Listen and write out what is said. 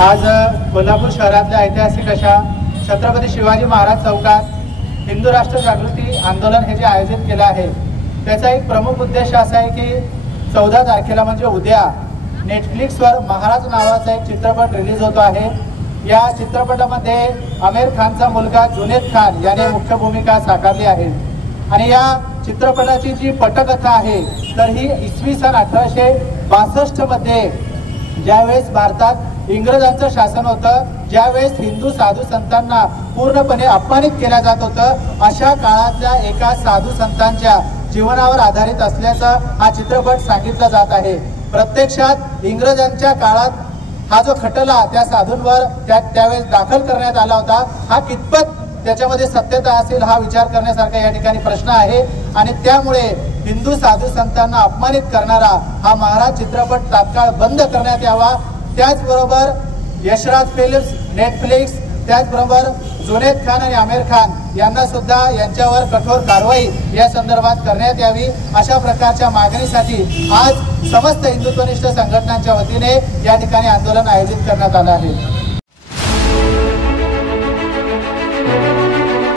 आज कोल्हापूर शहरातल्या ऐतिहासिक अशा छत्रपती शिवाजी महाराज चौकात हिंदू राष्ट्र जागृती आंदोलन हे जे आयोजित केलं आहे त्याचा एक प्रमुख उद्देश असा आहे की 14 तारखेला म्हणजे उद्या नेटफ्लिक्सवर महाराज नावाचा एक चित्रपट रिलीज होतो आहे। या चित्रपटामध्ये आमिर खानचा मुलगा जुनेद खान याने मुख्य भूमिका साकारली आहे आणि या चित्रपटाची जी पटकथा आहे तर ही इसवी सन 1862 मध्ये ज्यावेळेस भारतात इंग्रजांचं शासन होतं, ज्यावेळेस हिंदू साधू संतांना पूर्णपणे अपमानित केलं जात होतं, अशा काळातल्या एका साधू संतांच्या जीवनावर आधारित असल्याचा हा चित्रपट सांगितला जात आहे। प्रत्यक्षात इंग्रजांच्या काळात हा जो खटला त्या साधूंवर त्यावेळेस दाखल करण्यात आला होता, हा कितपत त्याच्यामध्ये सत्यता असेल हा विचार करण्यासारखा या ठिकाणी प्रश्न आहे आणि त्यामुळे हिंदू साधू संतांना अपमानित करणारा हा महाराज चित्रपट तात्काळ बंद करण्यात यावा। त्याचबरोबर यशराज फिल्म्स, नेटफ्लिक्स, त्याचबरोबर जुनेद खान आणि आमिर खान यांना सुद्धा यांच्यावर कठोर कारवाई या संदर्भात करण्यात यावी, अशा प्रकारच्या मागणीसाठी आज समस्त हिंदुत्वनिष्ठ संघटनांच्या वतीने या ठिकाणी आंदोलन आयोजित करण्यात आलं आहे।